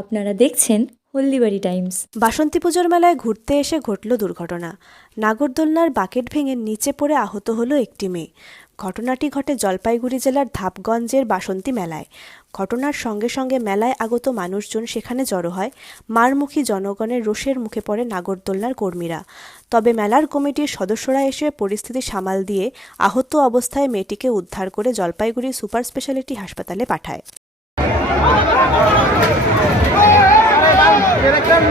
আপনারা দেখছেন হলদিবাড়ি টাইমস। বাসন্তী পুজোর মেলায় ঘুরতে এসে ঘটল দুর্ঘটনা। নাগরদোলনার বাকেট ভেঙে নিচে পড়ে আহত হলো একটি মেয়ে। ঘটনাটি ঘটে জলপাইগুড়ি জেলার ধাপগঞ্জের বাসন্তী মেলায়। ঘটনার সঙ্গে সঙ্গে মেলায় আগত মানুষজন সেখানে জড়ো হয়। মারমুখী জনগণের রোষের মুখে পড়ে নাগরদোলনার কর্মীরা। তবে মেলার কমিটির সদস্যরা এসে পরিস্থিতি সামাল দিয়ে আহত অবস্থায় মেয়েটিকে উদ্ধার করে জলপাইগুড়ি সুপার স্পেশালিটি হাসপাতালে পাঠায়।